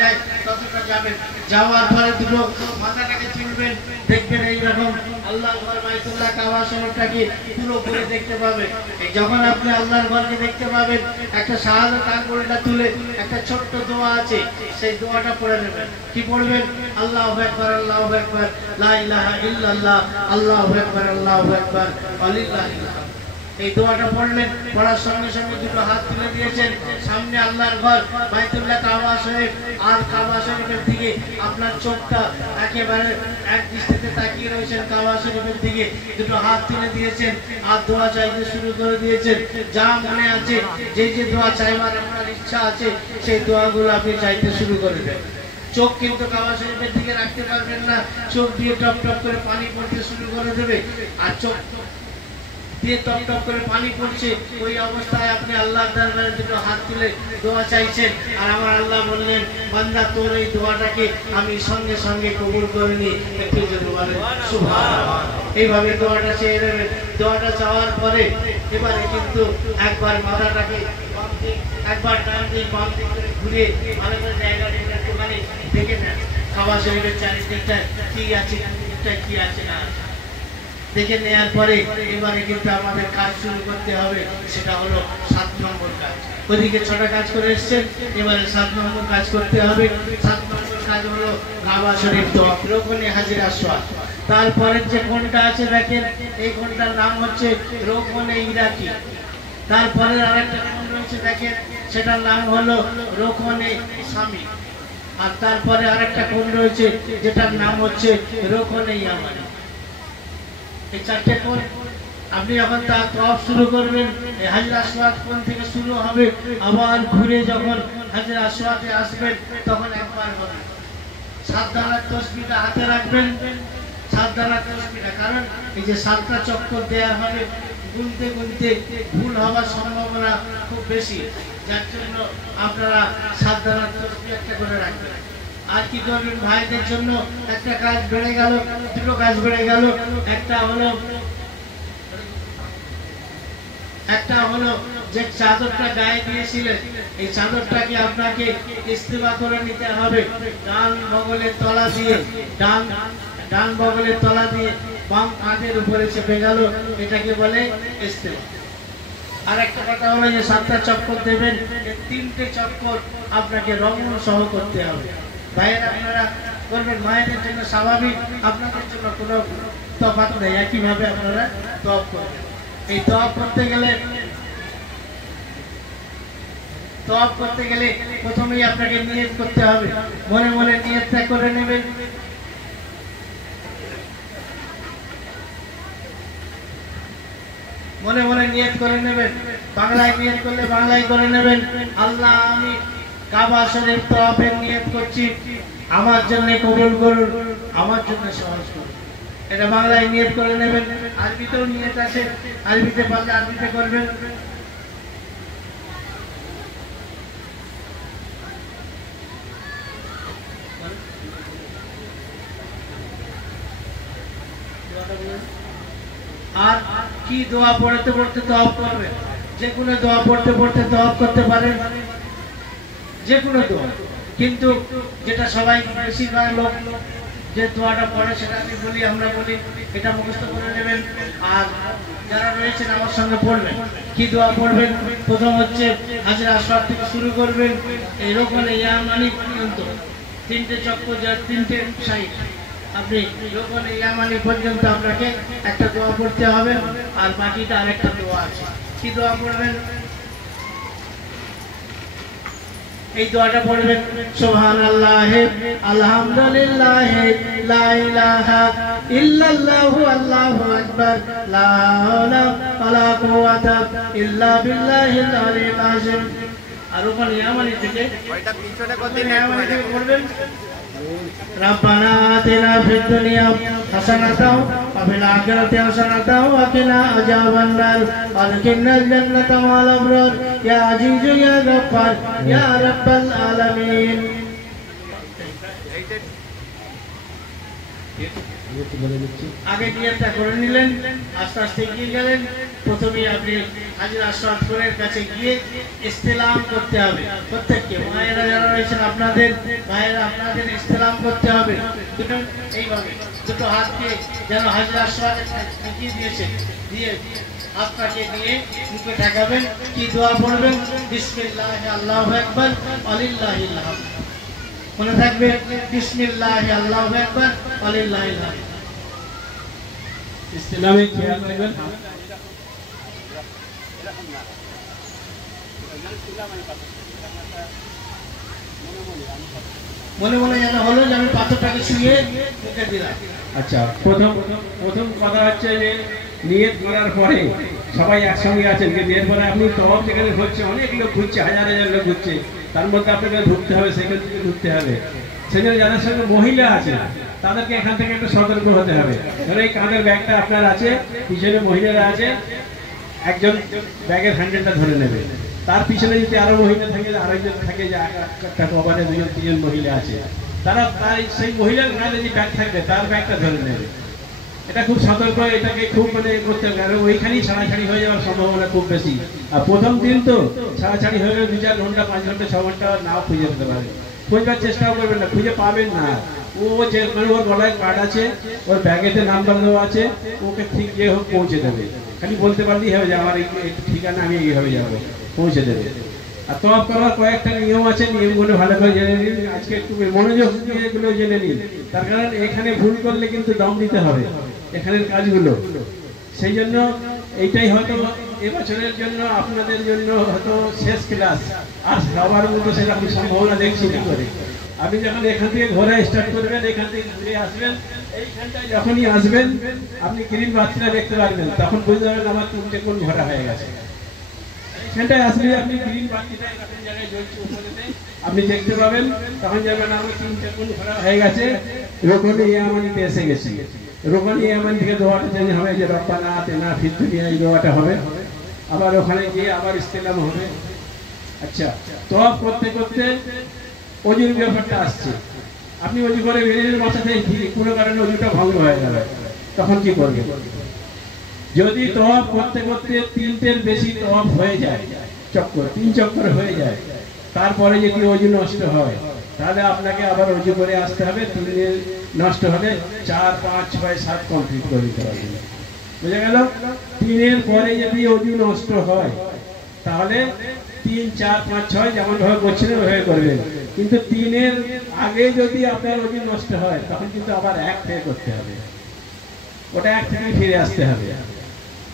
যায় ততটা যাবেন। যাওয়ার পরে দুটো মাথাটাকে তুলবেন, দেখবেন এইরকম আল্লাহর ঘর বাইতুল্লাহ কাবা শরীফটাকে পুরো করে দেখতে পাবেন। এই যখন আপনি আল্লাহর ঘরকে দেখতে পাবেন, একটা শাহাদাত আঙ্গুলটা তুলে একটা ছোট্ট দোয়া আছে, সেই দোয়াটা পড়ে নেবেন। কি পড়বেন? আল্লাহু আকবার, আল্লাহু আকবার, লা ইলাহা ইল্লাল্লাহ, আল্লাহু আকবার, আল্লাহু আকবার, ওয়ালিল্লাহিল হামদ। এই দোয়াটা পড়লেন, পড়ার সঙ্গে সঙ্গে দুটো হাত তুলে দিয়েছেন, সামনে আল্লাহর ঘর বাইতুল্লাহ কাবা শরীফ, আর কাবা শরীফের দিকে আপনার চোখটা একেবারে এক দৃষ্টিতে তাকিয়ে রয়েছেন কাবা শরীফের দিকে, দুটো হাত তুলে দিয়েছেন আর দোয়া চাইতে শুরু করে দিয়েছেন। যা মনে আছে, যে যে দোয়া চাইবার আপনার ইচ্ছা আছে, সেই দোয়াগুলো আপনি চাইতে শুরু করে দেন। চোখ কিন্তু কাবা শরীফের দিকে রাখতে পারবেন না, চোখ দিয়ে টপ টপ করে পানি পড়তে শুরু করে দেবে, আর চোখ দিয়ে টপ টপ করে পানি পড়ছে, ওই অবস্থায় আপনি আল্লাহর দরবারে দুটো হাত তুলে দোয়া চাইছেন। আর আমার আল্লাহ বললেন, বান্দা তোর এই দোয়াটাকে আমি সঙ্গে সঙ্গে কবুল করে নিই। একটু জোরে বলেন সুবহানাল্লাহ। এইভাবে দোয়াটা চেয়ে নেবেন। দোয়াটা চাওয়ার পরে এবারে কিন্তু একবার মাথাটাকে বাম দিক, একবার ডান দিক, বাম দিক করে ঘুরে ভালো করে জায়গাটা একটুখানি দেখে নেন, কাবা শরীফের চারিদিকটা কি আছে, কি আছে না দেখে নেওয়ার পরে এবারে কিন্তু আমাদের কাজ শুরু করতে হবে। সেটা হলো 7 নম্বর কাজ। ওইদিকে 6টা কাজ করে এসছেন, এবারে 7 নম্বর কাজ করতে হবে। 7 নম্বর কাজ হলো কাবা শরীফ তওয়াফ, রুকনে হাজির আসওয়াদ। তারপরে যে কোণটা আছে দেখেন, এই কোণটার নাম হচ্ছে রুকনে ইরাকি। তারপরে আরেকটা কোণ রয়েছে দেখেন, সেটার নাম হলো রুকনে শামি। আর তারপরে আরেকটা কোণ রয়েছে যেটার নাম হচ্ছে রুকনে ইয়ামানি। এই 4টে কোণ আপনি যখন তার তওয়াফ শুরু করবেন, হাজর আসওয়াদ কোণ থেকে শুরু হবে, আবার ঘুরে যখন হাজর আসওয়াদে আসবেন তখন একবার বলবেন 7 দানার তাসবিহটা হাতে রাখবেন। 7 দানার তাসবিহটা, কারণ এই যে 7টা চক্কর দেয়া হবে, গুনতে গুনতে ভুল হওয়ার সম্ভাবনা খুব বেশি, যার জন্য আপনারা 7 দানার তাসবিহ একটা করে রাখবেন। আর কি করবেন? ভাইদের জন্য একটা কাজ বেড়ে গেল, দুটো কাজ বেড়ে গেল। একটা হলো যে চাদরটা গায়ে দিয়েছিলেন, এই চাদরটাকে আপনাকে ইস্তেমা করে নিতে হবে। ডান বগলের তলা দিয়ে, ডান বগলের তলা দিয়ে বাম কাঁধের উপরে চেপে গেল, এটাকে বলে ইস্তেমা। আর একটা কথা হলো যে 7টা চক্কর দেবেন, 3টে চক্কর আপনাকে রমণ সহ করতে হবে। ভাইয়েরা আপনারা করবেন, মায়েদের জন্য স্বাভাবিক, আপনাদের জন্য কোনো তফাৎ নেই, একইভাবে আপনারা তওয়াফ করবেন। এই তওয়াফ করতে গেলে প্রথমেই আপনাকে নিয়ত করতে হবে। মনে মনে নিয়তটা করে নেবেন। মনে মনে নিয়ত করে নেবেন। বাংলায় নিয়ত করলে বাংলায় করে নেবেন। আল্লাহ, আমি কাবা শরীফ তওয়াফের নিয়ত করছি, আমার জন্য কবুল করুন, আমার জন্য সহজ করুন। এটা বাংলায় নিয়ত করে নেবেন। আরবিতেও নিয়ত আছে, আরবিতে পারলে আরবিতে করবেন। আর কি দোয়া পড়তে পড়তে তওয়াফ করবেন? যে কোনো দোয়া পড়তে পড়তে তওয়াফ করতে পারেন, যে কোনো দোয়া। কিন্তু যেটা সবাই বেশিরভাগ লোক যে দোয়াটা পড়ে সেটা আমরা বলি, এটা মুখস্থ করে নেবেন। আর যারা রয়েছেন আমার সঙ্গে পড়বেন। কি দোয়া পড়বেন? প্রথম হচ্ছে হাজর আসওয়াদ থেকে শুরু করবেন, এই রুকনে ইয়ামানি পর্যন্ত 3টে চক্কর, যার 3টে সাইড, আপনি রুকনে ইয়ামানি পর্যন্ত আপনাকে একটা দোয়া পড়তে হবে। আর বাকিটা আরেকটা দোয়া আছে। কি দোয়া পড়বেন? এই দোয়াটা পড়বেন, সুবহানাল্লাহ, আলহামদুলিল্লাহ, লা ইলাহা ইল্লাল্লাহু, আল্লাহু আকবার, লা হাওলা ওয়ালা কুওয়াতা ইল্লা বিল্লাহিল আলিয়্যিল আযীম। আর ওখানে ইয়ামানি থেকে ওইটা পিছনে কতদিন ইয়ামানি থেকে পড়বেন, রব্বানা আতিনা ফিদ দুনিয়া হাসানাতাও ওয়া ফিল আখিরাতি হাসানাতাও ওয়া কিনা আযাবান নার ওয়াদখিলনাল জান্নাতা ওয়াল আবরার ইয়া আজিজু ইয়া গফফার ইয়া রাব্বাল আলামিন। আগে নিয়তটা করে নিলেন, আস্তে আস্তে এগিয়ে গেলেন। প্রথমেই আপনি হাজরা আসওয়াদ খানের কাছে গিয়ে ইস্তেলাম করতে হবে। প্রত্যেককে মায়েরা যারা রয়েছেন আপনাদের ভাইয়েরা আপনাদের ইস্তেলাম করতে হবে। দুটো এইভাবে দুটো হাতকে যেন হাজরা আসওয়াদের এগিয়ে দিয়েছেন, দিয়ে আপনাকে নিয়ে মুখে ঠেকাবেন। কি দোয়া পড়বেন? বিসমিল্লাহ আল্লাহু আকবার ওয়ালিল্লাহিল হামদ। মনে থাকবে, বিসমিল্লাহ আল্লাহু আকবার ওয়ালিল্লাহিল হামদ। ইসলামে খেয়াল রাখবেন। মনে মনে যেন হলো যে আমি পাথরটাকে শুয়ে মুখে দিলাম। আচ্ছা, প্রথম কথা হচ্ছে যে নিয়ত করার পরে সবাই একসঙ্গে আছেন, কিন্তু এরপরে আপনি তওয়াফ যেখানে হচ্ছে অনেক লোক ঘুরছে, হাজার হাজার লোক ঘুরছে, তার মধ্যে আপনাকে ঢুকতে হবে, সেখান থেকে ঢুকতে হবে। সেখানে যাদের সঙ্গে মহিলা আছে তাদেরকে এখান থেকে একটু সতর্ক হতে হবে। ধরো এই কাঁধের ব্যাগটা আপনার আছে, পিছনে মহিলারা আছে, একজন ব্যাগের হ্যান্ডেলটা ধরে নেবে, তার পিছনে যদি আরো মহিলা থাকে, আরেকজন থাকে যে একটা কভারে দুজন তিনজন মহিলা আছে, তারা সেই মহিলার কাঁধে যে ব্যাগ থাকবে তার ব্যাগটা ধরে নেবে। এটা খুব সতর্ক, এটাকে খুব করতে হবে, কারণ ওইখানেই ছাড়াছাড়ি হয়ে যাওয়ার সম্ভাবনা খুব বেশি। আর প্রথম দিন তো ছাড়াছাড়ি হয়ে গেলে 2-4 ঘন্টা 5 ঘন্টা 6 ঘন্টা নাও খুঁজে পেতে পারে। খুঁজবার চেষ্টাও করবেন না, খুঁজে পাবেন না। ও যে ওর গলায় কার্ড আছে, ওর ব্যাগেতে নাম্বার দেওয়া আছে, ওকে ঠিক যে হোক পৌঁছে দেবে। খালি বলতে পারলেই হবে যে আমার এই ঠিকানা, আমি এইভাবে যাবো, পৌঁছে দেবে। আর তওয়াফ করার কয়েকটা নিয়ম আছে, নিয়মগুলো ভালো করে জেনে নিন। আজকে একটু মনোযোগ দিয়ে এগুলো জেনে নিন, তার কারণ এখানে ভুল করলে কিন্তু দম দিতে হবে এখানের কাজগুলো। সেই জন্য এইটাই হয়তো এবছরের জন্য আপনাদের জন্য হয়তো শেষ ক্লাস, আর সবার মতো সেরকম সম্ভাবনা দেখছি না করে। আপনি যখন এখান থেকে ঘোরা স্টার্ট করবেন, এখান থেকে ঘুরে আসবেন, এইখানটায় যখনই আসবেন আপনি গ্রিন বাতিটা দেখতে পারবেন, তখন বুঝতে পারবেন আমার 3টে কোণ ঘোরা হয়ে গেছে। এইখানটায় আসলে আপনি গ্রিন বাতিটা এরকম জায়গায় জ্বলছে উপরেতে আপনি দেখতে পাবেন, তখন যাবেন আমার 3টে কোণ ঘোরা হয়ে গেছে, রুকনে ইয়ামানিতে এসে গেছি। রুকনে ইয়ামানি থেকে দোয়াটা চেঞ্জ হবে, যে রব্বানা আতিনা ফিদ দুনিয়া, এই দোয়াটা হবে। আবার ওখানে গিয়ে আবার ইস্তেলাম হবে। আচ্ছা, তওয়াফ করতে করতে অজুর ব্যাপারটা আসছে। আপনি অজু করে বেরিয়ে মাথা থেকে কোনো কারণে অজুটা ভঙ্গ হয়ে গেল, তখন কি করবেন? যদি তওয়াফ করতে করতে 3টের বেশি তওয়াফ হয়ে যায়, চক্কর 3 চক্কর হয়ে যায়, তারপরে যদি অজু নষ্ট হয়, তাহলে আপনাকে আবার অজু করে আসতে হবে। 3 নষ্ট হলে 4, 5, 6, 7 কমপ্লিট করে দিতে হবে। বুঝা গেল? 3-এর পরে যদি অজু নষ্ট হয় তাহলে 3, 4, 5, 6 যেমন ভাবে করছিলেন ওইভাবে করবেন। কিন্তু 3-এর আগে যদি আপনার অজু নষ্ট হয় তখন কিন্তু আবার 1 থেকে করতে হবে, ওটা 1 থেকে ফিরে আসতে হবে।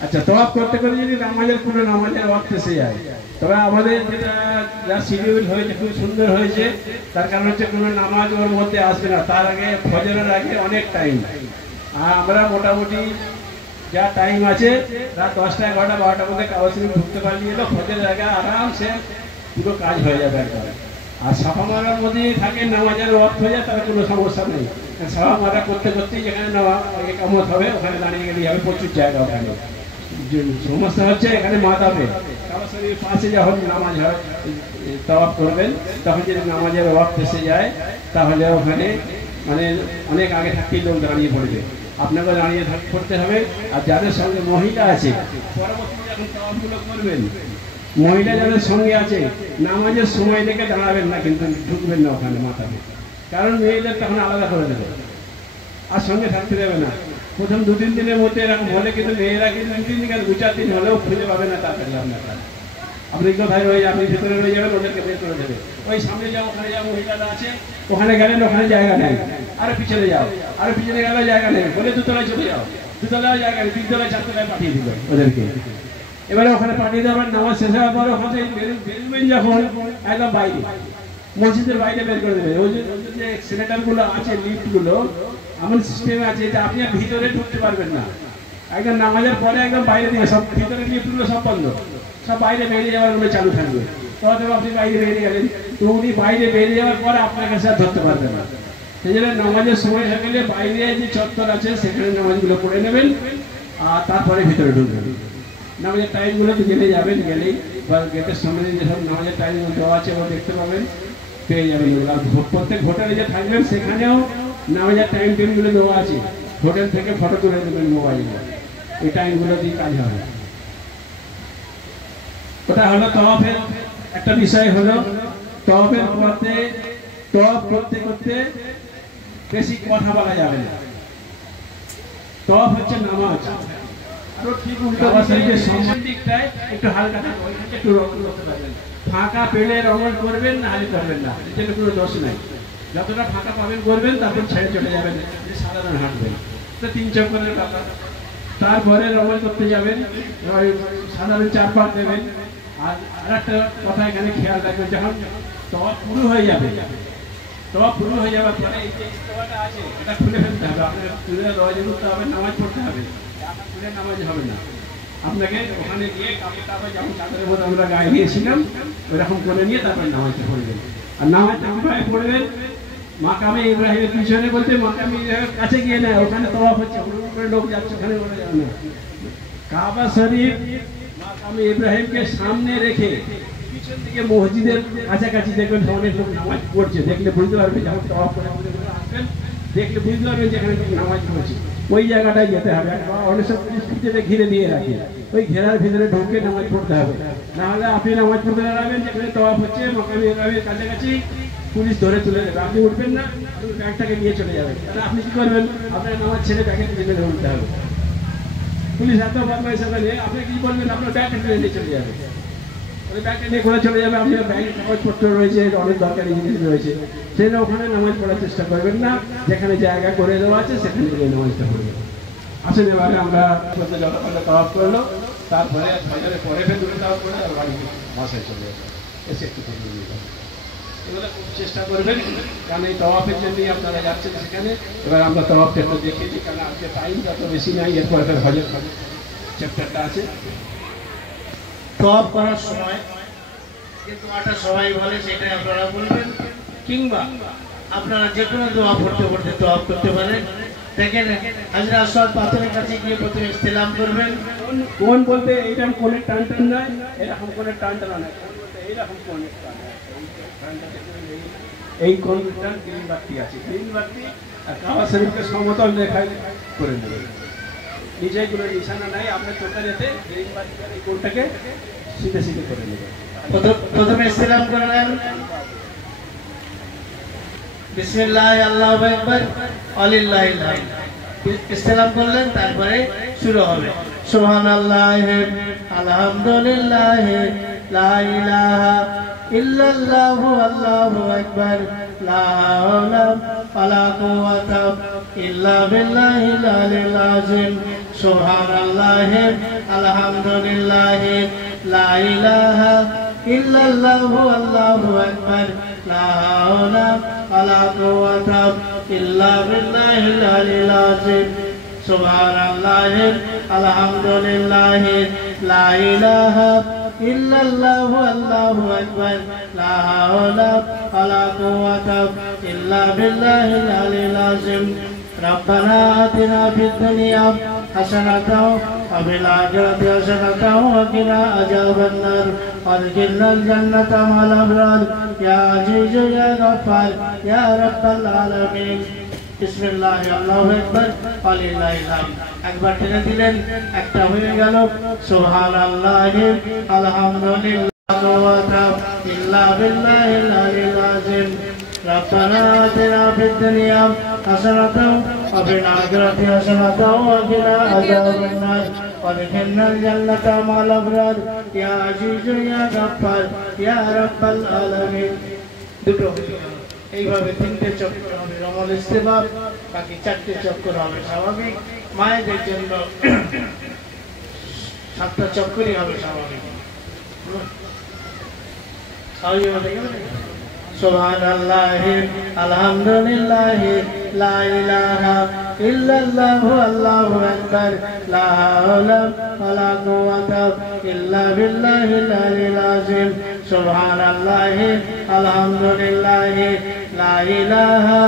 আচ্ছা, তওয়াফ করতে করতে যদি নামাজের পুরো নামাজের ওয়াক্ত এসে যায়, তবে আমাদের যেটা যা শিডিউল হয়েছে খুব সুন্দর হয়েছে, তার কারণ হচ্ছে কোনো নামাজ ওর মধ্যে আসবে না, তার আগে ফজরের আগে অনেক টাইম। আর আমরা মোটামুটি যা টাইম আছে রাত 10টা 11টা 12টার মধ্যে কাগজে ঢুকতে পারলে এলো, ফজরের আগে আরামসে পুরো কাজ হয়ে যাবে একবার। আর সাফা মারার মধ্যে থাকে নামাজের ওয়াক্ত হয়ে যায়, তার কোনো সমস্যা নেই। সাফা মারা করতে করতেই যেখানে একামত হবে ওখানে দাঁড়িয়ে গেলেই হবে, প্রচুর জায়গা ওখানে। সমস্যা হচ্ছে এখানে মাতাবে কাবাশরীফের পাশে যখন নামাজ হয় তওয়াফ করবেন, তখন যদি নামাজের ওয়াক্ত এসে যায় তাহলে ওখানে অনেক আগে থাকতেই লোক দাঁড়িয়ে পড়বে, আপনাকে দাঁড়িয়ে পড়তে হবে। আর যাদের সঙ্গে মহিলা আছে, পরবর্তী যখন তওয়াফগুলো করবেন, মহিলা যাদের সঙ্গে আছে নামাজের সময় দেখে দাঁড়াবেন না, কিন্তু ঢুকবেন না ওখানে মাথাবে, কারণ মেয়েদের তখন আলাদা করে দেবে আর সঙ্গে থাকতে দেবে না। প্রথম 2-3 দিনের মধ্যে এরকম হলে কিন্তু মেয়েরা কিন্তু 2-3 দিন 2-4 দিন হলেও খুঁজে পাবে না তাড়াতাড়ি আপনারা। আপনি কোথায় রয়ে যাবেন, আপনি ভিতরে রয়ে যাবেন, ওদেরকে বের করে দেবে। ওই সামনে যাও, ওখানে যাও, মহিলারা আছে, ওখানে গেলেন, ওখানে জায়গা নেই, আরো পিছনে যাও, আরো পিছনে গেলে জায়গা নেই, বলে 2তলায় চলে যাও, 2তলায় জায়গা নেই, 3তলায় 4তলায় পাঠিয়ে দিল ওদেরকে। এবারে ওখানে পাঠিয়ে দেওয়ার নামাজ শেষ হওয়ার পর ওখানে বেরোবেন যখন একদম বাইরে, মসজিদের বাইরে বের করে দেবে। ওই যে সিলিন্ডারগুলো আছে, লিফটগুলো এমন সিস্টেমে আছে যে আপনি আর ভিতরে ঢুকতে পারবেন না, একদম নামাজের পরে একদম বাইরে দিয়ে সব, ভিতরে লিফটগুলো সব বন্ধ, সব বাইরে বেরিয়ে যাওয়ার গুলো চালু থাকবে। তখন আপনি বাইরে বেরিয়ে গেলেন, তো উনি বাইরে বেরিয়ে যাওয়ার পরে আপনার কাছে আর ধরতে পারবেন না। সেই জন্য নামাজের সময় হয়ে গেলে বাইরে যে চত্বর আছে সেখানে নামাজগুলো পড়ে নেবেন, আর তারপরে ভিতরে ঢুকবেন। নামাজের টাইমগুলোতে জেনে যাবেন, গেলেই বা গেটের সামনে যেসব নামাজের টাইম দেওয়া আছে ও দেখতে পাবেন, পেয়ে যাবেন। আর প্রত্যেক হোটেলে যে থাকবেন সেখানেও নামাজের টাইম টেমগুলো দেওয়া আছে, হোটেল থেকে ফটো তুলে দেবেন মোবাইলে, ওই টাইমগুলো দিয়ে কাজ হবে। ওটা হলো তওয়াফের একটা বিষয়। হলো তওয়াফের করতে, তওয়াফ করতে করতে বেশি কথা বলা যাবে না। তওয়াফ হচ্ছে নামাজ। আরো ঠিক উল্টো শরীরের সামনের দিকটায় একটু হালকা থাকবে, ওইখানে একটু রঙ করতে পারবেন। ফাঁকা পেলে রঙ করবেন, না হলে করবেন না, এর কোনো দোষ নাই। যতটা ফাঁকা পাবেন করবেন, তারপর ছেড়ে চলে যাবেন, সাধারণ হাঁটবেন। তো 3 চক্করের ব্যাপার। তারপরে রঙ করতে যাবেন, সাধারণ 4 পাক দেবেন। আর আরেকটা কথা এখানে খেয়াল রাখবেন, যখন তওয়াফ পুরো হয়ে যাবে, তওয়াফ পুরো হয়ে যাওয়ার পরে এই যে ইস্তওয়াটা আছে এটা খুলে ফেলতে হবে। আপনাকে তুলে রওয়াজে করতে হবে, নামাজ পড়তে হবে। খুলে নামাজ হবে না, আপনাকে ওখানে গিয়ে কাপড় যেমন চাদরের মধ্যে আমরা গায়ে দিয়েছিলাম ওইরকম করে নিয়ে তারপর নামাজটা পড়বেন। আর নামাজটা কিভাবে পড়বেন? মাকামে ইব্রাহিমের পিছনে বলতে মাকামে ইব্রাহিমের কাছে গিয়ে নেয়, ওখানে তওয়াফ হচ্ছে, ওখানে লোক যাচ্ছে, ওখানে বলে যাবে না। কাবা শরীফ মাকামে ইব্রাহিমকে সামনে রেখে পিছন দিকে মসজিদের কাছাকাছি দেখবেন অনেক লোক নামাজ পড়ছে, দেখলে বুঝতে পারবেন। যখন তওয়াফ করে আসবেন দেখলে বুঝতে পারবেন যেখানে নামাজ পড়ছে, ওই জায়গাটায় যেতে হবে। অনেক সব পিছনে ঘিরে দিয়ে রাখে, ওই ঘেরার ভিতরে ঢুকে নামাজ পড়তে হবে। নাহলে আপনি নামাজ পড়তে দাঁড়াবেন, যেখানে তওয়াফ হচ্ছে মাকামে ইব্রাহিমের কাছাকাছি, পুলিশ ধরে তুলে দেবে। আপনি উঠবেন না, ব্যাগটাকে নিয়ে চলে যাবেন। তাহলে আপনি কি করবেন? আপনার নামাজ ছেড়ে ব্যাগের পিছনে উঠতে হবে। পুলিশ এত বদমাইশ হবে, আপনি কি করবেন? আপনার ব্যাগটা তুলে নিয়ে চলে যাবে, ওই ব্যাগটা নিয়ে করে চলে যাবে। আপনার ব্যাগে কাগজপত্র রয়েছে, অনেক দরকারি জিনিস রয়েছে, সেটা ওখানে নামাজ পড়ার চেষ্টা করবেন না। যেখানে জায়গা করে দেওয়া আছে সেখানে গিয়ে নামাজটা পড়বেন। আসলে এবারে আমরা যতক্ষণ তওয়াফ করলো, তারপরে ফজরের পরে দূরে তওয়াফ করে আর বাড়ি বাসায় চলে যাবে, এসে একটু থেকে নিয়ে যাবে। এগুলো খুব চেষ্টা করবেন, কারণ এই তওয়াফের জন্যই আপনারা যাচ্ছেন সেখানে। এবার আমরা তওয়াফটা একটু দেখেছি, কারণ আজকে টাইম যত বেশি নাই, এরপর একটা হজের চ্যাপ্টারটা আছে। তওয়াফ করার সময় যে দোয়াটা সবাই বলে সেটাই আপনারা বলবেন, কিংবা আপনারা যে কোনো দোয়া পড়তে পড়তে তওয়াফ করতে পারেন। দেখেন হাজরা আসওয়াদ পাথরের কাছে গিয়ে প্রথমে ইস্তেলাম করবেন। কোন বলতে এইরকম কোণের টান টান নয়, এরকম কোণের টান টান নয়, কোন বলতে এইরকম কোণের টান। এই কোণটা গ্রিন বাতি আছে, গ্রিন বাতি আর কাবা শরীফকে সমতল রেখায় করে নেবেন। নিজেই কোনো নিশানা নাই, আপনার চোখের এতে গ্রিন বাতি এই কোণটাকে সিধে সিধে করে নেবেন। প্রথমে ইস্তেলাম করলেন, বিসমিল্লাহ আল্লাহু আকবার আলিল্লাহিল হামদ, ইস্তেলাম করলেন। তারপরে শুরু হবে সুবহানাল্লাহ আলহামদুলিল্লাহ লা ইলাহা ইল্লাল্লাহু আল্লাহু আকবার লা হাওলা ওয়ালা কুওয়াতা ইল্লা বিল্লাহিল আলিয়্যিল আযীম সুবহানাল্লাহ আলহামদুলিল্লাহ লা ইলাহা ইল্লাল্লাহু আল্লাহু আকবার লা হাওলা ওয়ালা কুওয়াতা ইল্লা বিল্লাহিল আলিয়্যিল আযীম সুবহানাল্লাহ আলহামদুলিল্লাহ লা ইলাহা ইল্লাল্লাহু আল্লাহু আকবার লা হাওলা ওয়ালা কুওয়াতা ইল্লা বিল্লাহিল আলিয়্যিল আযীম রব্বানা আতিনা ফিদ দুনিয়া হাসানাতাও ওয়া ফিল আখিরাতি হাসানাতাও ওয়া কিনা আযাবান নার ওয়াদখিলনাল জান্নাতা মা'আল আবরার ইয়া আজিজু ইয়া গফফার ইয়া রাব্বাল আলামিন। বিসমিল্লাহ আল্লাহু আকবার ওয়ালিল্লাহিল হামদ। একবার টেনে দিলেন, একটা হয়ে গেল সুবহানাল্লাহ আলহামদুলিল্লাহ ওয়া ইল্লা বিল্লাহিল আলিয়্যিল আযীম রব্বানা আতিনা ফিদ দুনিয়া হাসানাতাও ওয়া ফিল আখিরাতি হাসানাতাও ওয়া কিনা আযাবান নার ওয়াদখিলনাল জান্নাতা মা'আল আবরার ইয়া আজিজু ইয়া গফফার ইয়া রাব্বাল আলামিন। দুটো এইভাবে 3টে চক্কর হবে রমল ইস্তেবাব, বাকি 4টে চক্কর হবে স্বাভাবিক। মায়েদের জন্য 7টা চক্করই হবে স্বাভাবিক। সুবহানাল্লাহ আলহামদুলিল্লাহ লা ইলাহা ইল্লাল্লাহু আল্লাহু আকবার লা হাওলা ওয়ালা কুওয়াতা ইল্লা বিল্লাহিল আলিয়্যিল আযীম সুবহানাল্লাহ আলহামদুলিল্লাহ লা ইলাহা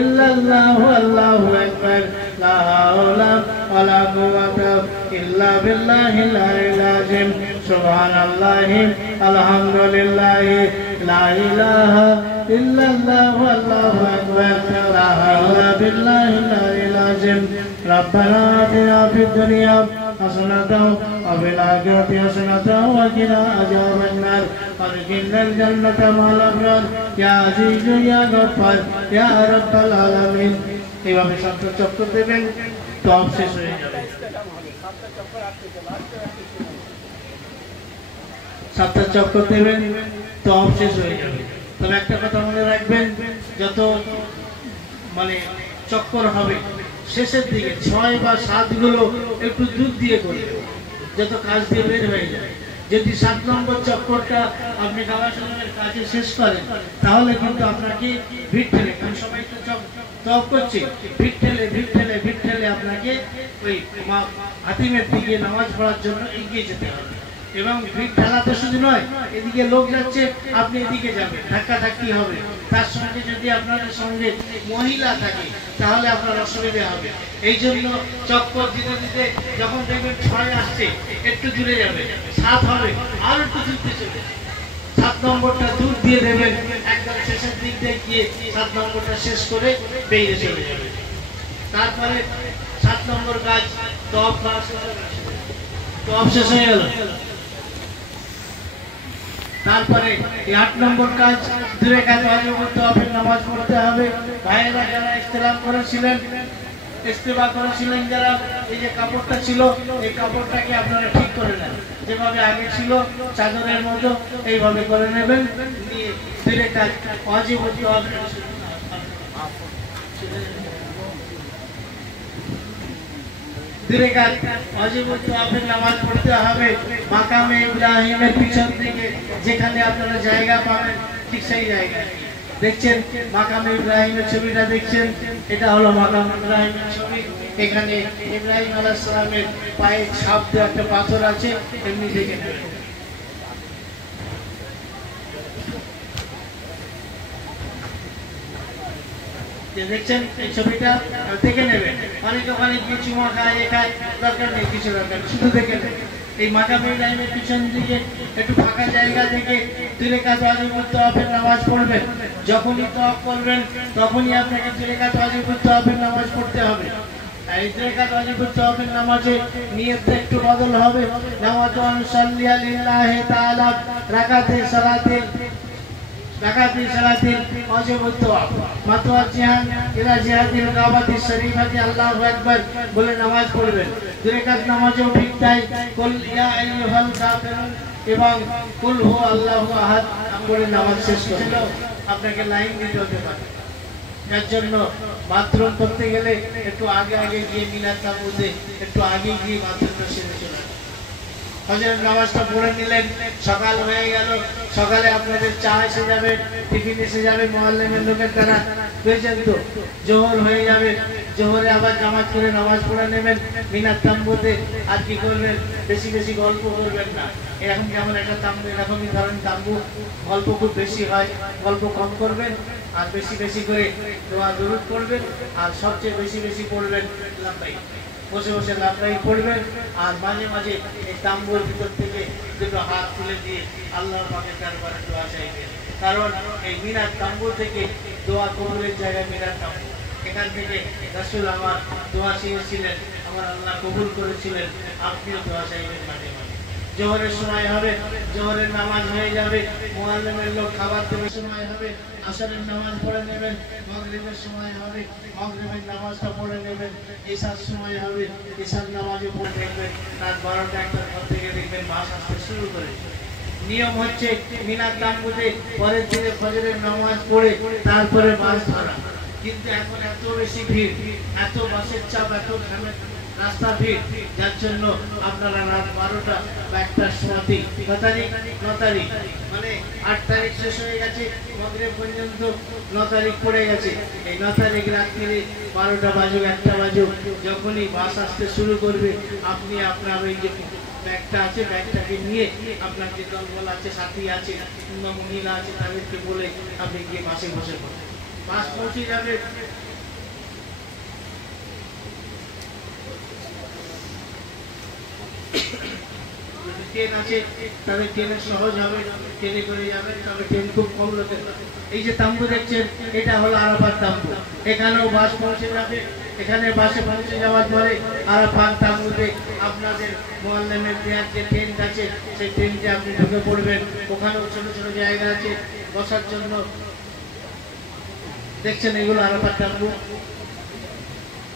ইল্লাল্লাহু আল্লাহু আকবার লা হাওলা ওয়ালা কুওয়াতা ইল্লা বিল্লাহিল আলিয়্যিল আযীম সুবহানাল্লাহ আলহামদুলিল্লাহ লা ইলাহা ইল্লাল্লাহু আল্লাহু আকবার লা হাওলা মুসলিম রব্বানা আতিনা ফিদ দুনিয়া হাসানাতাও ওয়া ফিল আখিরাতি হাসানাতাও ওয়া কিনা আযাবান নার ওয়াদখিলনাল জান্নাতা মা'আল আবরার ইয়া আজিজ ইয়া গফফার ইয়া রাব্বাল আলামিন। এইভাবে সপ্তাহ চক্কর দেবেন, তওয়াফ শেষ হয়ে যাবে। সাতটা চক্কর দেবেন, তওয়াফ শেষ হয়ে যাবে। তবে একটা কথা মনে রাখবেন, যত মানে চক্কর হবে শেষের দিকে 6 বা 7 গুলো একটু দুধ দিয়ে করবেন, যত কাজ দিয়ে বের হয়ে যায়। যদি 7 নম্বর চক্করটা আপনি কাবা শরীফের কাজে শেষ করেন, তাহলে কিন্তু আপনাকে ভিড় ঠেলে, কারণ সবাই তো তওয়াফ করছে, ভিড় ঠেলে আপনাকে ওই হাতিমের দিকে নামাজ পড়ার জন্য এগিয়ে যেতে হবে। এবং ভিড় ঠেলাতে শুধু নয়, এদিকে লোক যাচ্ছে, আপনি এদিকে যাবেন, ধাক্কাধাক্কি হবে। তার সঙ্গে যদি আপনাদের সঙ্গে মহিলা থাকে, তাহলে আপনার অসুবিধা হবে। এই জন্য চক্কর দিতে দিতে যখন দেখবেন 6 আসছে, একটু দূরে যাবে, 7 হবে, আর একটু দূরতে চলে 7 নম্বরটা দূর দিয়ে দেবেন, একদম শেষের দিক দিয়ে গিয়ে 7 নম্বরটা শেষ করে বেরিয়ে চলে যাবে। তারপরে 7 নম্বর কাজ তওয়াফ শেষ হয়ে গেল। তারপরে 8 নম্বর কাজ 2 রাকাত ওয়াজিব তওয়াফের নামাজ পড়তে হবে। ভাইয়েরা যারা ইস্তেবা করেছিলেন যারা, এই যে কাপড়টা ছিল, এই কাপড়টাকে আপনারা ঠিক করে নেন, যেভাবে আগে ছিল চাদরের মতো এইভাবে করে নেবেন। নিয়ে 2 রাকাত ওয়াজিব তওয়াফের নামাজ পড়তে হবে মাকামে ইব্রাহিমের পিছন থেকে, যেখানে আপনারা জায়গা পাবেন ঠিক সেই জায়গায়। দেখছেন মাকামে ইব্রাহিমের ছবিটা দেখছেন, এটা হলো মাকাম ইব্রাহিমের ছবি। এখানে ইব্রাহিম আলাইহিস সালামের পায়ে ছাপ দেওয়া একটা পাথর আছে, এমনি দেখে নেবেন। দেখছেন এই ছবিটা, দেখে নেবেন। অনেক ওখানে গিয়ে চুমা খায়, দরকার নেই, কিছু দরকার, শুধু দেখে নেবেন। এই মাকামে ইব্রাহিমের পিছন দিকে একটু ফাঁকা জায়গা থেকে 2 রাকাত ওয়াজিব তওয়াফের নামাজ পড়বেন। যখনই তওয়াফ করবেন, তখনই আপনাকে 2 রাকাত ওয়াজিব তওয়াফের নামাজ পড়তে হবে। এই 2 রাকাত ওয়াজিব তওয়াফের নামাজে নিয়তটা একটু বদল হবে। নামাজু আনসাল্লিয়া লিল্লাহি তাআলা রাকাতে সালাতিল ওয়াজিব তওয়াফ মাতওয়াজ্জিহান ইলা জিহাতিল কাবাতিশ শরীফাতি আল্লাহু আকবার বলে নামাজ পড়বেন। 2 রাকাত নামাজেও ঠিক তাই, কুল ইয়া আইয়ুহাল কাফিরুন এবং কুল হু আল্লাহু আহাদ বলে নামাজ শেষ করবেন। আপনাকে লাইন দিতে হতে পারে, যার জন্য বাথরুম করতে গেলে একটু আগে গিয়ে মিলাদ তাবুতে একটু আগে গিয়ে বাথরুমটা সেরে চলে আসবেন। ফজরের নামাজটা পড়ে নিলেন, সকাল হয়ে গেল, সকালে আপনাদের চা এসে যাবে, টিফিন এসে যাবে মুআল্লিমের লোকের দ্বারা, বুঝছেন তো? জোহর হয়ে যাবে, জোহরে আবার জামাত করে নামাজ পড়ে নেবেন মিনাত তাম্বুতে। আর কি করবেন, বেশি গল্প করবেন না। এরকম যেমন একটা তাম্বু, এরকমই ধরেন তাম্বু, গল্প খুব বেশি হয়, গল্প কম করবেন, আর বেশি করে দোয়া দুরূদ করবেন, আর সবচেয়ে বেশি পড়বেন লাব্বাইক। বসে লাফাই পড়বেন, আর মাঝে মাঝে এই তাম্বুর ভিতর থেকে 2 হাত তুলে দিয়ে আল্লাহর পাকের দরবারে দোয়া চাইবেন। কারণ এই মিনার তাম্বু থেকে দোয়া কবুলের জায়গায় মিনার তাম্বু, এখান থেকে রাসূল আমার দোয়া শিখিয়েছিলেন, আমার আল্লাহ কবুল করেছিলেন। আপনিও দোয়া চাইবেন মাঝে মাঝে। জোহরের সময় হবে, জোহরের নামাজ হয়ে যাবে, মুআল্লিমের লোক খাবার দেওয়ার সময় হবে, আসরের নামাজ পড়ে নেবেন, মাগরিবের সময় হবে, মাগরিবের নামাজটা পড়ে নেবেন, ইশার সময় হবে, ইশার নামাজও পড়ে নেবেন। রাত 12টা-1টার পর থেকে দেখবেন মাস আসতে শুরু করেছে। নিয়ম হচ্ছে মিনার তাম্বুতে পরের দিনে ফজরের নামাজ পড়ে তারপরে মাছ ধরা। কিন্তু এখন এত বেশি ভিড়, এত বাসের চাপ, এত রাস্তা ভিড়, যার জন্য আপনারা রাত 12টা বা 1টার সময় 9 তারিখ মানে 8 তারিখ শেষ হয়ে গেছে, মাগরিব পর্যন্ত 9 তারিখ পড়ে গেছে। এই 9 তারিখ রাত্রে 12টা বাজুক 1টা বাজুক, যখনই বাস আসতে শুরু করবে, আপনি আপনার ওই যে ব্যাগটা আছে, ব্যাগটাকে নিয়ে আপনার যে দলবল আছে, সাথী আছে কিংবা মহিলা আছে, তাদেরকে বলে আপনি গিয়ে বাসে বসে পড়বেন। বাস পৌঁছে যাবে। ট্রেন আছে, তাদের ট্রেনে সহজ হবে, ট্রেনে করে যাবেন, তবে ট্রেন খুব কম লোকের। এই যে তাম্বু দেখছেন, এটা হলো আরাফাত তাম্বু। এখানেও বাস পৌঁছে যাবে, এখানে বাসে পৌঁছে যাওয়ার পরে আরাফাত তাঁবুতে আপনাদের মুআল্লিমের দেওয়ার যে টেন্ট আছে সেই টেন্টে আপনি ঢুকে পড়বেন। ওখানেও ছোট ছোট জায়গা আছে বসার জন্য। দেখছেন এগুলো আরাফাত তাঁবু।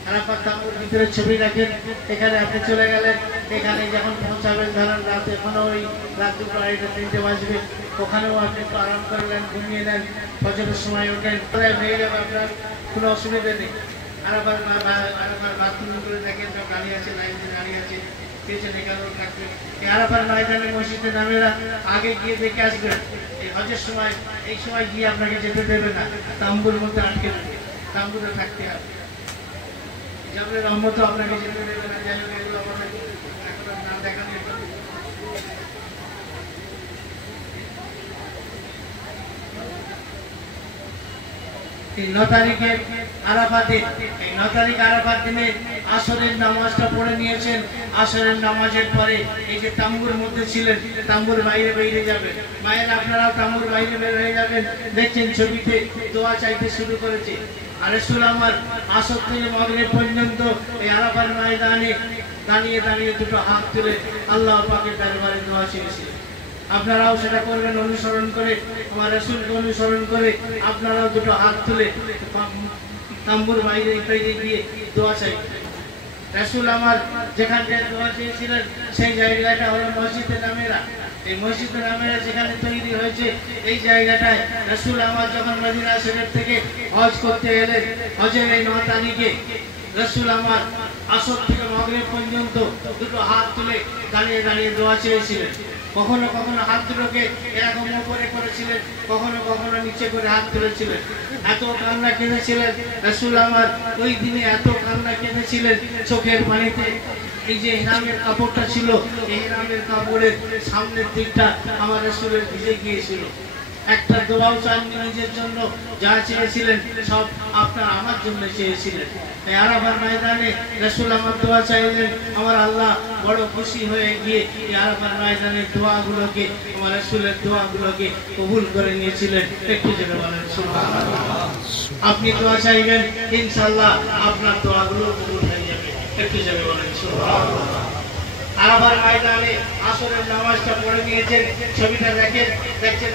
আরাফাত তাঁবুর ভিতরে ছবি রাখেন। এখানে আপনি চলে গেলেন, এখানে যখন পৌঁছাবেন ধরেন রাত, এখনো ওই রাত 2টা 3টে বাজবে, ওখানেও আপনি একটু আরাম করলেন, ঘুমিয়ে নেন, ফজরের সময় ওঠেন, হয়ে যাবে, আপনার কোনো অসুবিধা নেই। আরাফাত বাথরুমগুলো দেখেন, সব গাড়ি আছে, লাইন দিয়ে গাড়ি আছে, পেছনে এখানেও থাকবে। এই আরাফাত ময়দানে মসজিদে নামেরা আগে গিয়ে দেখে আসবেন। এই হজের সময় এই সময় গিয়ে আপনাকে যেতে দেবে না, তাম্বুর মধ্যে আটকে দেবে, তাম্বুতে থাকতে হবে। যাদের রহমত আপনাকে যেতে দেবে না, যাই হোক এগুলো আমাদের এখন না দেখানো। এই 9 তারিখে আরাফাতে, এই 9 তারিখ আরাফাত দিনে আসরের নামাজটা পড়ে নিয়েছেন। আসরের নামাজের পরে এই যে তাম্বুর মধ্যে ছিলেন, তাম্বুর বাইরে বেরিয়ে যাবেন। মায়ের আপনারাও তাম্বুর বাইরে বের হয়ে যাবেন। দেখছেন ছবিতে দোয়া চাইতে শুরু করেছে। আর রাসূল আমার আসর থেকে মাগরিব পর্যন্ত এই আরাফার ময়দানে দাঁড়িয়ে দাঁড়িয়ে দুটো হাত তুলে আল্লাহ পাকের দরবারে দোয়া চেয়েছিলেন। আপনারাও সেটা করবেন অনুসরণ করে, আমার রাসূলকে অনুসরণ করে আপনারাও দুটো হাত তুলে তাম্বুর বাইরে গিয়ে দোয়া চাইবেন। রাসূল আমার যেখানটায় দোয়া চেয়েছিলেন সেই জায়গাটা হলো মসজিদে নামেরা। এই মসজিদে নামেরা যেখানে তৈরি হয়েছে এই জায়গাটায় রাসূল আমার যখন মদিনা শরীফ থেকে হজ করতে এলেন, হজের এই 9 তারিখে রাসূল আমার আসর থেকে মাগরিব পর্যন্ত দুটো হাত তুলে দাঁড়িয়ে দাঁড়িয়ে দোয়া চেয়েছিলেন। কখনো কখনো হাত দুটোকে এরকম উপরে করেছিলেন, কখনো কখনো নিচে করে হাত তুলেছিলেন। এত কান্না কেঁদেছিলেন রাসূল আমার, ওই দিনে এত কান্না কেঁদেছিলেন চোখের পানিতে। এই যে ইহরামের কাপড়টা ছিল, এই ইহরামের কাপড়ের সামনের দিকটা আমার রাসূলের ভিজে গিয়েছিল। একটা দোয়াও চাননি নিজের জন্য, যা চেয়েছিলেন সব আপনার আমার জন্য চেয়েছিলেন। এই আরাফার ময়দানে রাসূল আমার দোয়া চাইলেন, আমার আল্লাহ বড় খুশি হয়ে গিয়ে এই আরাফার ময়দানের দোয়াগুলোকে, আমার রাসূলের দোয়াগুলোকে কবুল করে নিয়েছিলেন। একটু জেনে বলেন সুবহানাল্লাহ। আপনি দোয়া চাইবেন, ইনশাআল্লাহ আপনার দোয়াগুলো কবুল হয়ে যাবে। একটু জেনে বলেন সুবহানাল্লাহ। আরাফার ময়দানে আসরের নামাজটা পড়ে নিয়েছেন, ছবিটা দেখেন, দেখছেন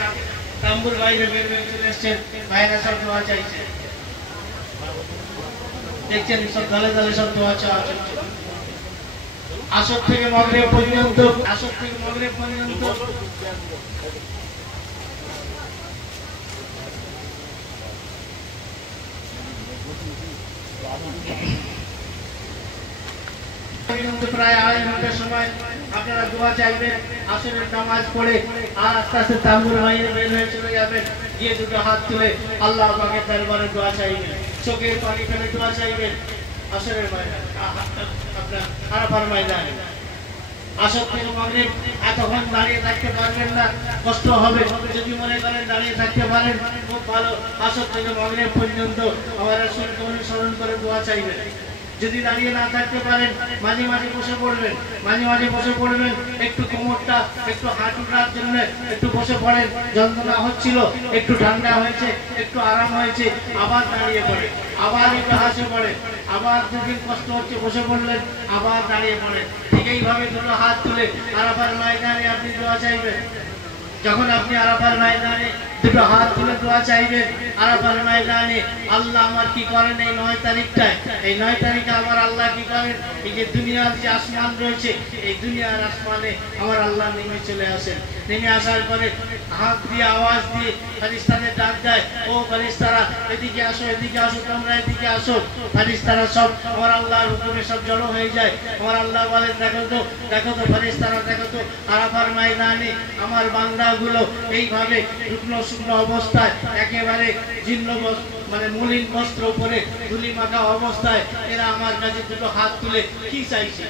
তাম্বুর বাইরে বের হয়ে চলে এসছেন, ভাইরা সব দোয়া চাইছে। দেখছেন সব দলে দলে সব দোয়া চাওয়া চলছে। আসর থেকে মাগরিব পর্যন্ত, আসর থেকে মাগরিব পর্যন্ত প্রায় 2.5 ঘন্টার সময় আপনারা দোয়া চাইবেন। আসরের নামাজ পড়ে আর আস্তে আস্তে তাম্বুর বাইরে বের হয়ে চলে যাবেন, গিয়ে দুটো হাত তুলে আল্লাহ পাকের দরবারে দোয়া চাইবেন, চোখের পানি ফেলে দোয়া চাইবেন। আসরের ময়দানে, আপনার আরাফার ময়দানে আসর থেকে মাগরিব এতক্ষণ দাঁড়িয়ে থাকতে পারবেন না, কষ্ট হবে। যদি মনে করেন দাঁড়িয়ে থাকতে পারেন খুব ভালো, আসর থেকে মাগরিব পর্যন্ত আমার রাসূলকে অনুসরণ করে দোয়া চাইবেন। যদি দাঁড়িয়ে না থাকতে পারেন মাঝে মাঝে বসে পড়বেন, মাঝে মাঝে বসে পড়বেন। একটু কোমরটা, একটু হাঁটুটার জন্য একটু বসে পড়েন, যন্ত্রণা হচ্ছিল, একটু ঠান্ডা হয়েছে, একটু আরাম হয়েছে, আবার দাঁড়িয়ে পড়েন, আবার একটু হাসে পড়েন, আবার যদি কষ্ট হচ্ছে বসে পড়লেন, আবার দাঁড়িয়ে পড়েন। ঠিক এইভাবে দুটো হাত তুলে আরাফার ময়দানে আপনি দোয়া চাইবেন। যখন আপনি আরাফার ময়দানে দুটো হাত তুলে দোয়া চাইবেন, আরাফার ময়দানে আল্লাহ আমার কি করেন এই 9 তারিখটায়, এই 9 তারিখে আমার আল্লাহ কি করেন, এই যে দুনিয়ার যে আসমান রয়েছে এই দুনিয়ার আসমানে আমার আল্লাহ নেমে চলে আসেন। নেমে আসার পরে হাত দিয়ে আওয়াজ দিয়ে ফেরেশতাদের ডাক দেয়, ও ফেরেশতারা এদিকে আসো, এদিকে আসো, তোমরা এদিকে আসো। ফেরেশতারা সব আমার আল্লাহর হুকুমে সব জড়ো হয়ে যায়। আমার আল্লাহ বলেন, দেখো তো, দেখো তো ফেরেশতারা, দেখো তো আরাফার ময়দানে আমার বান্দাগুলো এইভাবে শুকনো শুকনো অবস্থায়, একেবারে জীর্ণ মানে মলিন বস্ত্র পরে ধুলি মাখা অবস্থায় এরা আমার কাছে দুটো হাত তুলে কি চাইছে।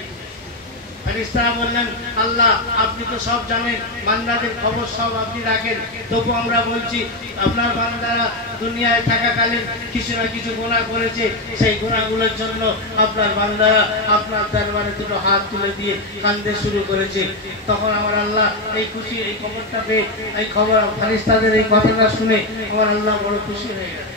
ফেরেশতারা বললেন, আল্লাহ আপনি তো সব জানেন, বান্দাদের খবর সব আপনি রাখেন, তবু আমরা বলছি আপনার বান্দারা দুনিয়ায় থাকাকালীন কিছু না কিছু গুনাহ করেছে, সেই গুনাহগুলোর জন্য আপনার বান্দারা আপনার দরবারে দুটো হাত তুলে দিয়ে কাঁদতে শুরু করেছে। তখন আমার আল্লাহ এই খুশি, এই খবরটা পেয়ে, এই খবর ফেরেশতাদের এই কথাটা শুনে আমার আল্লাহ বড় খুশি হয়ে গেল।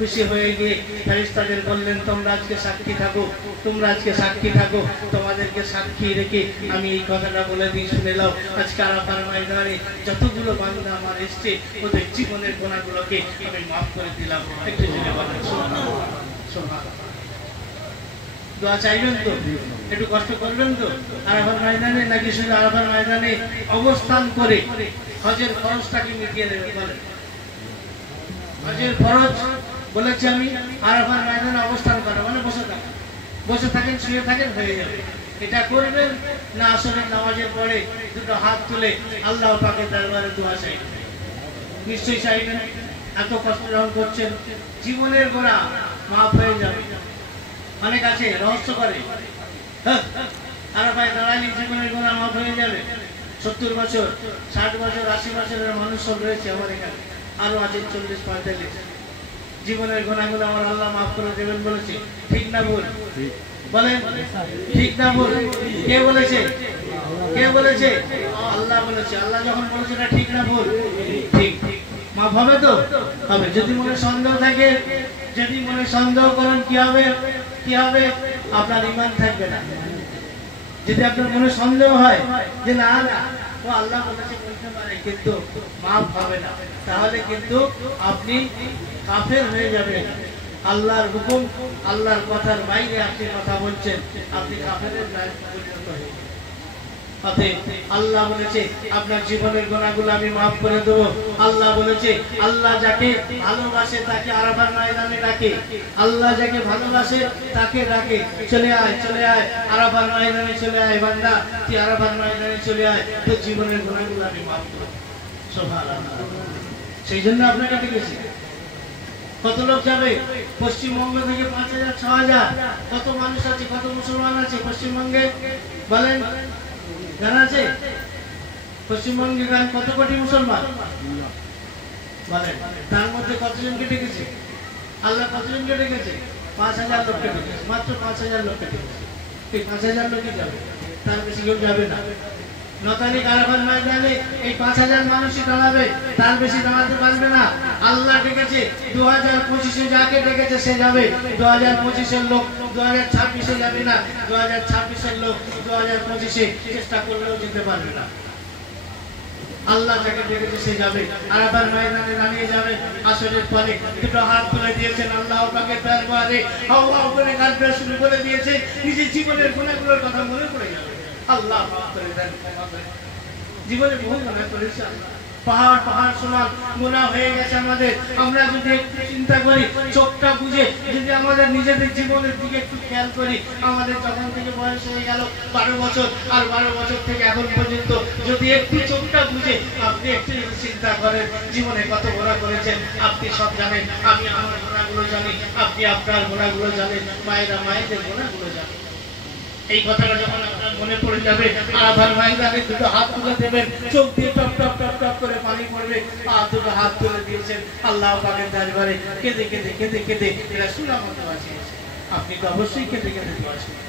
খুশি হয়ে গিয়ে ফেরেশতাদের বললেন, তোমরা আজকে সাক্ষী থাকো, তোমরা আজকে সাক্ষী থাকো, তোমাদেরকে সাক্ষী রেখে আমি এই কথাটা বলে দিই, শুনে নাও। আজকে আরাফার ময়দানে যতগুলো বান্দা আমার এসছে, ওদের জীবনের গুনাহগুলোকে আমি মাফ করে দিলাম। একটু জেনে বলেন সুবহানাল্লাহ, সুবহানাল্লাহ। দোয়া চাইবেন তো? একটু কষ্ট করবেন তো আরাফার ময়দানে, নাকি শুধু আরাফার ময়দানে অবস্থান করে হজের খরচটাকে মিটিয়ে দেবেন? বলেন, হজের খরচ বলেছি আমি আরাফার ময়দানে অবস্থান করা মানে বসে থাকেন, বসে থাকেন, শুয়ে থাকেন, হয়ে যাবে। এটা করবেন না আসরের নামাজের পরে দুটো হাত তুলে আল্লাহ পাকের দরবারে দোয়া চাইবেন? নিশ্চয়ই চাইবেন। এত কষ্ট যখন করছেন, জীবনের গোনা মাফ হয়ে যাবে। অনেক আছে রহস্য করে, আরাফায় দাঁড়ালে জীবনের গোনা মাফ হয়ে যাবে। 70 বছর, 60 বছর, 80 বছরের মানুষ সব রয়েছে আমার এখানে, আরো আছে 40-45। জীবনের গুনাহগুলো আমার আল্লাহ মাফ করে দেবেন বলেছে, ঠিক না ভুল? বলেন ঠিক না ভুল? কে বলেছে? কে বলেছে? আল্লাহ বলেছে। আল্লাহ যখন বলেছে এটা ঠিক না ভুল? ঠিক। মাফ হবে তো? হবে। যদি মনে সন্দেহ থাকে, যদি মনে সন্দেহ করেন, কি হবে? কি হবে? আপনার ঈমান থাকবে না। যদি আপনার মনে সন্দেহ হয় যে না না ও আল্লাহ বলেছে বলতে পারে, কিন্তু মাফ হবে না, তাহলে কিন্তু আপনি কাফের হয়ে যাবেন। আল্লাহর হুকুম, আল্লাহর কথার বাইরে আপনি কথা বলছেন, আপনি কাফেরের পরিণত হয়ে যাবেন। আল্লাহ বলেছে আপনার জীবনের গুনাহগুলো আমি মাফ করে দেবো। আল্লাহ বলেছে আল্লাহ যাকে ভালোবাসে তাকে আরাফার ময়দানে ডাকে। আল্লাহ যাকে ভালোবাসে তাকে ডাকে, চলে আয়, চলে আয়, আরাফার ময়দানে চলে আয় বান্দা, তুই আরাফার ময়দানে চলে আয়, তোর জীবনের গুনাহগুলো আমি মাফ করব। সুবহানাল্লাহ। সেই জন্য আপনাকে ডেকেছি। কত লোক যাবে পশ্চিমবঙ্গ থেকে? 5000, 6000। কত মানুষ আছে, কত মুসলমান আছে পশ্চিমবঙ্গে? বলেন, জানা আছে? পশ্চিমবঙ্গে কত কোটি মুসলমান? বলেন, তার মধ্যে কতজনকে ডেকেছে আল্লাহ? কতজনকে ডেকেছে? 5000 লোককে ডেকেছে, মাত্র 5000 লোককে ডেকেছে। এই 5000 লোকই যাবে, তার বেশি কেউ যাবে না। 9 তারিখ আরাফার ময়দানে এই 5000 মানুষই দাঁড়াবে, তার বেশি দাঁড়াতে পারবে না। আল্লাহ ডেকেছে 2025-এ, যাকে ডেকেছে সে যাবে। 2025-এর লোক 2026-এ যাবে না, 2026-এর লোক 2025-এ চেষ্টা করলেও যেতে পারবে না। আল্লাহ যাকে ডেকেছে সে যাবে, আরাফার ময়দানে দাঁড়িয়ে যাবে। আসরের পরে দুটো হাত তুলে দিয়েছেন আল্লাহ পাকের দরবারে, হাওয়া করে কাঁদতে শুরু করে দিয়েছে, নিজের জীবনের গুনাহগুলোর কথা মনে পড়ে যাবে। আল্লাহ মাফ করে দেন। জীবনে বহু গুনাহ করেছি, পাহাড় পাহাড় সমান গুনাহ হয়ে গেছে আমাদের। আমরা যদি একটু চিন্তা করি, চোখটা বুঝে যদি আমাদের নিজেদের জীবনের দিকে একটু খেয়াল করি, আমাদের যখন থেকে বয়স হয়ে গেল 12 বছর, আর 12 বছর থেকে এখন পর্যন্ত যদি একটু চোখটা বুঝে আপনি একটু চিন্তা করেন জীবনে কত গুনাহ করেছেন। আপনি সব জানেন, আমি আমার গুনাহগুলো জানি, আপনি আপনার গুনাহগুলো জানেন, মায়েরা মায়েদের গুনাহগুলো জানেন। এই কথাটা যখন আপনার মনে পড়ে যাবে, আরাফার ময়দানে দুটো হাত তুলে দেবেন, চোখ দিয়ে টপ টপ টপ টপ করে পানি পড়বে। আর দুটো হাত তুলে দিয়েছেন আল্লাহ পাকের দরবারে, কেঁদে কেঁদে কেঁদে কেঁদে এরা সুনাম মতো বাঁচিয়েছে। আপনি তো অবশ্যই কেঁদে কেঁদে দোয়া করবেন।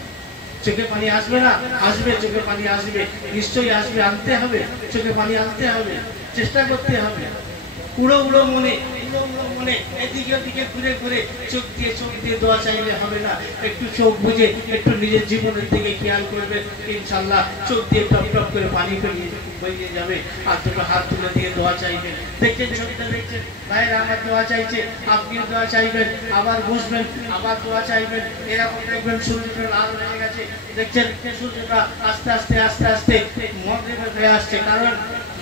চোখে পানি আসবে না? আসবে, চোখে পানি আসবে, নিশ্চয়ই আসবে। আনতে হবে, চোখে পানি আনতে হবে, চেষ্টা করতে হবে। উড়ো উড়ো মনে, মনে এদিকে ওদিকে ঘুরে ঘুরে চোখ দিয়ে দোয়া চাইলে হবে না। একটু চোখ বুঝে একটু নিজের জীবনের দিকে খেয়াল করবেন, ইনশাআল্লাহ চোখ দিয়ে টপ টপ করে পানি বেরিয়ে যাবে। আর দুটো হাত তুলে দিয়ে দোয়া চাইবেন। দেখছেন ছবিটা, দেখছেন ভাইরা আমার দোয়া চাইছে, আপনিও দোয়া চাইবেন, আবার বসবেন, আবার দোয়া চাইবেন। এরকম দেখবেন সূর্যটা লাল হয়ে গেছে, দেখছেন সূর্যটা আস্তে আস্তে আস্তে আস্তে মাগরিবে হয়ে আসছে। কারণ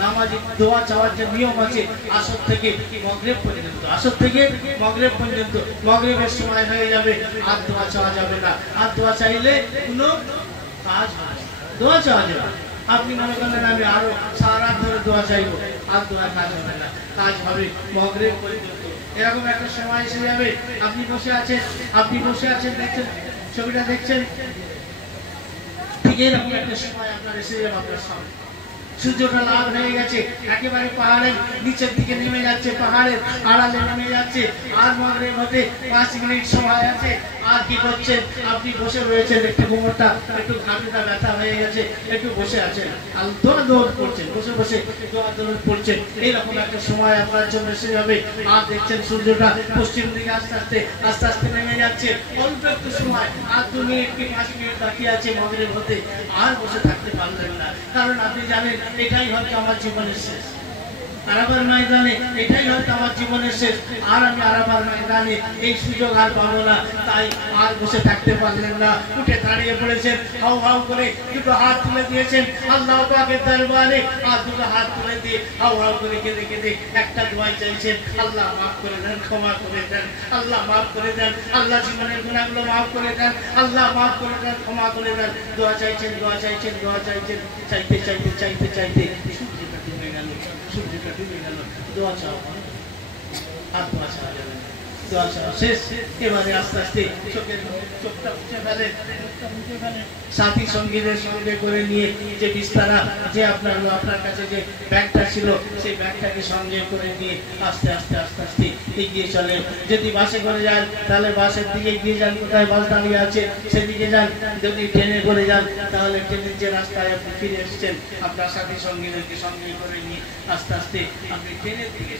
নামাজি দোয়া চাওয়ার যে নিয়ম আছে আসর থেকে মাগরিব পর্যন্ত, আসর থেকে মাগরিব পর্যন্ত। মাগরিবের সময় হয়ে যাবে, আর দোয়া চাওয়া যাবে না। আর দোয়া চাইলে কোনো কাজ হবে না, দোয়া চাওয়া যাবে। আপনি মনে করলেন আমি আরো সারা ধরে দোয়া চাইবো, আর দোয়া কাজ হবে না, কাজ হবে মাগরিব পর্যন্ত। এরকম একটা সময় এসে যাবে, আপনি বসে আছেন, দেখছেন ছবিটা, দেখছেন ঠিক এরকম একটা সময় আপনার এসে যাবে আপনার সামনে। সূর্যটা লাল হয়ে গেছে, একেবারে পাহাড়ের নিচের দিকে নেমে যাচ্ছে, পাহাড়ের আড়ালে নেমে যাচ্ছে। আর মাগরিব হতে 5 মিনিট সময় আছে। আর কি করছেন? আপনি বসে রয়েছেন, একটু কোমরটা একটু ঘাটুটা ব্যথা হয়ে গেছে, একটু বসে আছেন, আর দৌড় করছেন, বসে বসে দৌড় করছেন। এইরকম একটা সময় আপনার জন্য এসে যাবে। আর দেখছেন সূর্যটা পশ্চিম দিকে আস্তে আস্তে আস্তে আস্তে নেমে যাচ্ছে। অল্প একটু সময়, আর 2 মিনিট কি 5 মিনিট বাকি আছে মাগরিব হতে। আর বসে থাকতে পারলেন না, কারণ আপনি জানেন এটাই হয়তো আমার জীবনের শেষ। আরাফার ময়দানে এটাই হয়তো আমার জীবনের শেষ, আর আমি আরাফার ময়দানে এই সুযোগ আর পাবো না। তাই আর বসে থাকতে পারলেন না, উঠে দাঁড়িয়ে পড়েছেন, হাউ হাউ করে দুটো হাত তুলে দিয়েছেন আল্লাহ পাকের দরবারে। আর দুটো হাত তুলে দিয়ে হাউ হাউ করে কেঁদে কেঁদে একটা দোয়া চাইছেন, আল্লাহ মাফ করে দেন, ক্ষমা করে দেন, আল্লাহ মাফ করে দেন, আল্লাহ জীবনের গুনাহগুলো মাফ করে দেন, আল্লাহ মাফ করে দেন, ক্ষমা করে দেন। দোয়া চাইছেন, দোয়া চাইছেন, দোয়া চাইছেন, চাইতে চাইতে চাইতে চাইতে সূর্যটা ডুবে গেল, সূর্যটা ডুবে গেল। দোয়া চাও, আর দোয়া চাওয়া যাবে না, দোয়া চাওয়া শেষ। এবারে আস্তে আস্তে চোখটা মুছে ফেলেন, সাথী সঙ্গীদের সঙ্গে করে নিয়ে যে বিস্তারা, যে আপনার কাছে যে ব্যাগটা ছিল, সেই ব্যাগটাকে সঙ্গে করে নিয়ে আস্তে আস্তে আস্তে আস্তে এগিয়ে চলেন। যদি বাসে করে যান তাহলে বাসের দিকে এগিয়ে যান, কোথায় বাস দাঁড়িয়ে আছে সেদিকে যান। যদি ট্রেনে করে যান তাহলে ট্রেনের যে রাস্তায় আপনি ফিরে এসছেন, আপনার সাথী সঙ্গীদেরকে সঙ্গে করে নিয়ে আস্তে আস্তে আপনি ট্রেনের দিকে